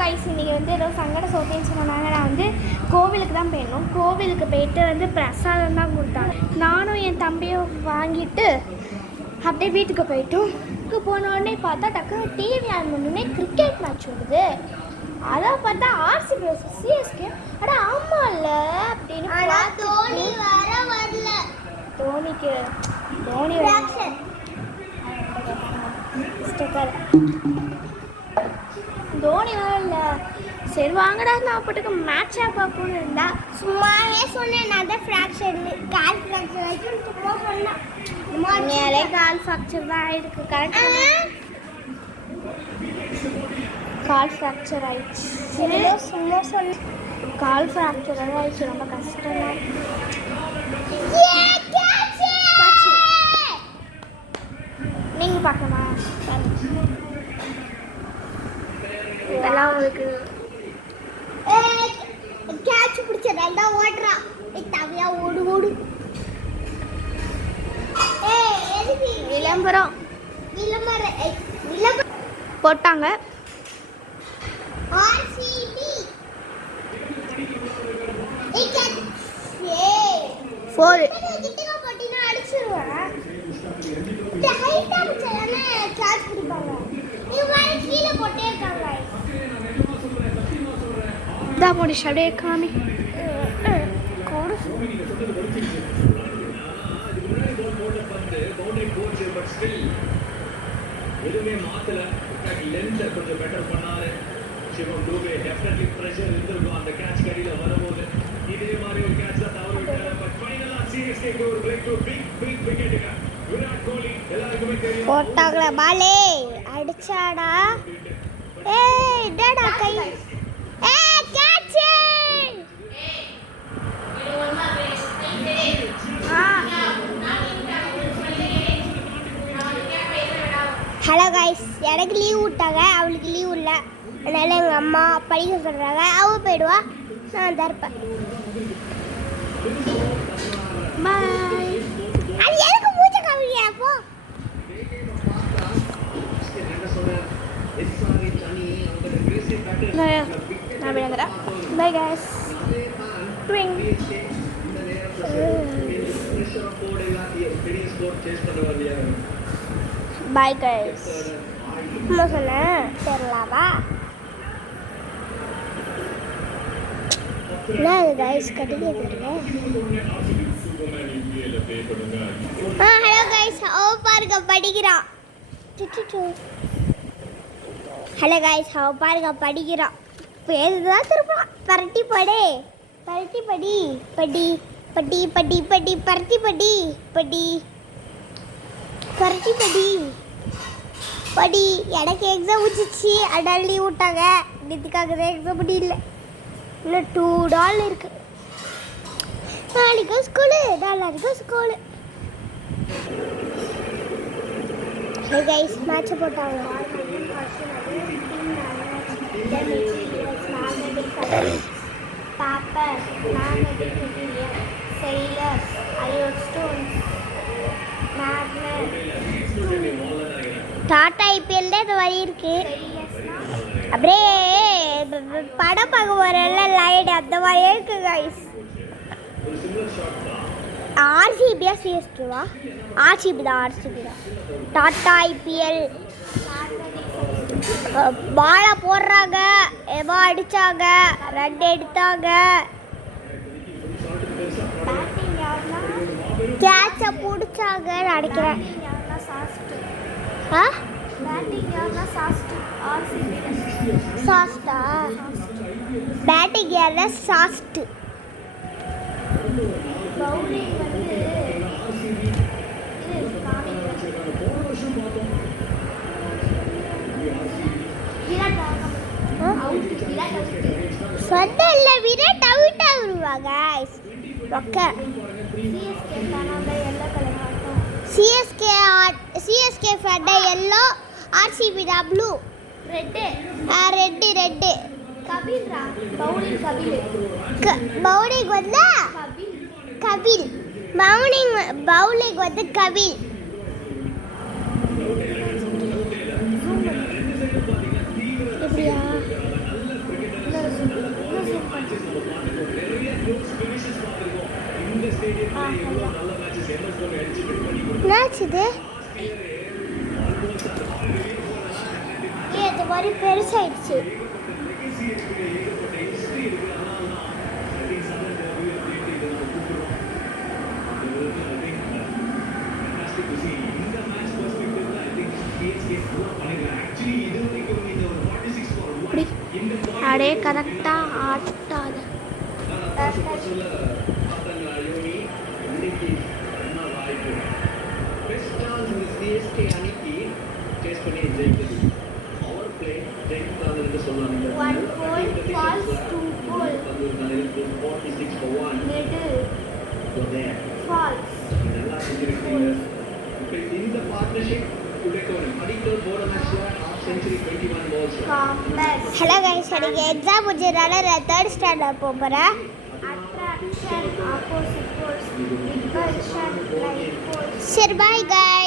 Guys இன்றைக்கி வந்து ஏதோ சங்கட சோத்தின்னு சொன்னாங்க. நான் வந்து கோவிலுக்கு தான் போயிடணும். கோவிலுக்கு போயிட்டு வந்து பிரசாதம் தான் கொடுத்தாங்க. நானும் என் தம்பியும் வாங்கிட்டு அப்படியே வீட்டுக்கு போயிட்டோம். வீட்டுக்கு போன உடனே பார்த்தா டக்குனு டிவி ஆன் பண்ணோடனே கிரிக்கெட் மேட்ச் வருது. அதான் பார்த்தா ஆர்சிபி வர்சஸ் சிஎஸ்கே. அட ஆமாம் இல்லை அப்படின்னு தோனி வர வரல. தோனி தோனி வரல. சரி வாங்கடா நான் போட்டுக்கு மேட்சாக பார்க்கணும்னு இருந்தா சும்மாவே சொன்னேன். நான் தான் ஃப்ராக்சர் கால் ஃப்ராக்சர் ஆகிட்டு சும்மா சொன்னேன். உண்மையாலே கால் ஃப்ராக்சர் தான் ஆயிருக்கு. கரெக்டாக கால் ஃப்ராக்சர் ஆயிடுச்சு. சும்மா சொன்னேன். கால் ஃப்ராக்சர் ஆயிடுச்சு. ரொம்ப கஷ்டமா. நீங்கள் பார்க்கணுமா? இதெல்லாம் உங்களுக்கு கேட்ச் பிடிச்சதால தான் ஓடுறா. தவியா ஓடு ஓடு. விளம்பரம் போட்டாங்க. ஆர்சிபி 4 கிட்டக்க போட்டினா அடிச்சிருவேன். ஹைட்டா பிடிச்சதானே கேட்ச் பிடிப்பாங்க. இவங்க கீழே போட்டே இருக்காங்க. தான் முடிச்சு அப்படியே காமி கோடு எதுவுமே மாத்தல. லென்த் கொஞ்சம் பெட்டர் பண்ணாரு. சிவம் டூபே டெஃபினெட்லி பிரஷர் இருந்திருக்கும் அந்த கேட்ச் கடியில வரும்போது. இதே மாதிரி ஒரு கேட்ச் தான் தவறு விட்டாரு. பட் ஃபைனலா சிஎஸ்கேக்கு ஒரு break through big விக்கெட்டுங்க. Virat Kohli எல்லாருக்குமே தெரியும். போட்டாங்களா பாலே அடிச்சாடா. ஏய் டடா கை. ஏய் கேட்ச். ஹலோ கைஸ், எனக்கு லீவ் விட்டாங்க, அவளுக்கு லீவ் இல்லை. அதனால் எங்கள் அம்மா படிக்க சொல்கிறாங்க. அவள் போயிடுவா, நான் தான் இருப்பேன். பாய். அது எனக்கு மூச்சை காமிக்கியா அப்போ? நான் விளங்குறேன். Bye guys. ட்விங். Bye guys. சும்மா சொன்னேன் தெரியலாவா? என்ன கைஸ் கட்டிக்க தெரியல. ஹலோ கைஸ், அவ பாருங்க படிக்கிறான். ஹலோ கைஸ், அவ பாருங்க படிக்கிறான். பேருதான் திருப்பா. பரட்டி படே பரட்டி படி படி படி படி படி பரட்டி படி படி பரட்டி படி படி. எனக்கு எக்ஸாம் வச்சிச்சு, அடால் லீவ் விட்டாங்க. இதுக்காக தான் எக்ஸாம் முடியல. இன்னும் 2 நாள் இருக்கு. நாளைக்கு ஸ்கூலு, நாளைக்கு ஸ்கூலு. ஹே கைஸ், மேட்ச் போட்டாங்க. Paper, magnetic material, sailors, iron stones, magnet, Tata IPL தான் இது வழி இருக்கு. அப்படியே படம் பார்க்க போகிறல்ல லைட் அந்த மாதிரியே இருக்கு கைஸ். ஆர்சிபியா சிஎஸ்கேவா? ஆர்சிபி தான். டாடா ஐபிஎல் பாலை போடுறாங்க, எவோ அடித்தாங்க, 2 எடுத்தாங்க. கேட்சை பிடிச்சாங்க நினைக்கிறேன். சாஸ்டா பேட்டிங் யாருன்னா சாஸ்ட். சொந்தல்ல விராட் அவுட் ஆகுவாங்க. சிஎஸ்கே ஃபேண்டா எல்லோ, ஆர்சிபி தான் ப்ளூ. ரெட்டு கபில்ரா. பவுலிங் கபில். பவுலிங் வந்து கபில். பவுலிங் வந்து கபில். எப்படியா மேட்சஸ் நம்ம பார்த்துருக்கோம், நிறைய க்ளோஸ் ஃபினிஷஸ் பார்த்துருக்கோம். இந்த ஸ்டேடியம்ல எவ்வளோ நல்ல மேட்சஸ் MS தோனி அடிச்சு வின் பண்ணி மேட்ச் இது இது மாதிரி பெருசாயிடுச்சு. லெகசி இருக்கு, ஏகப்பட்ட ஹிஸ்டரி இருக்கு. அதனால தான் ஐ திங்க் சதன் டெர்பி அப்படின்ட்டு இதை நம்ம கூப்பிடுறோம். இது வந்து I think fantastic to see. இந்த மேட்ச் பெர்ஸ்பெக்டிவ்ல ஐ திங்க் சிஎஸ்கே நல்லா பண்ணிருக்காங்க. ஆக்சுவலி இது வரைக்கும் இந்த ஒரு 46 for 1 இந்த அப்படியே கரெக்டாக ஆட்டாத சொல்ல பார்த்தங்களா யோனி, இன்னைக்கு என்ன வாய்ப்பு பெஸ்ட் சான்ஸ் இந்த சிஎஸ்கே அணிக்கு டேஸ்ட் பண்ணி ஜெயிக்கிறது. பவர் பிளே ஜெயிக்கிறாங்கன்னு சொல்லலாம். One goal, false, 2 goal. 46 for 1 middle for there. Falls. நல்லா செஞ்சிருக்கீங்க. இப்போ இந்த பார்ட்னர்ஷிப் உடைக்கணும். அடிக்கல் போன மேட்ச்ல half century 21 balls. Complex. Hello guys, எனக்கு எக்ஸாம் முடிஞ்சதுனால நான் 3rd ஸ்டாண்டர்ட் போகிறேன். Attraction, opposite poles, repulsion, like poles. சரி பாய் கைஸ்.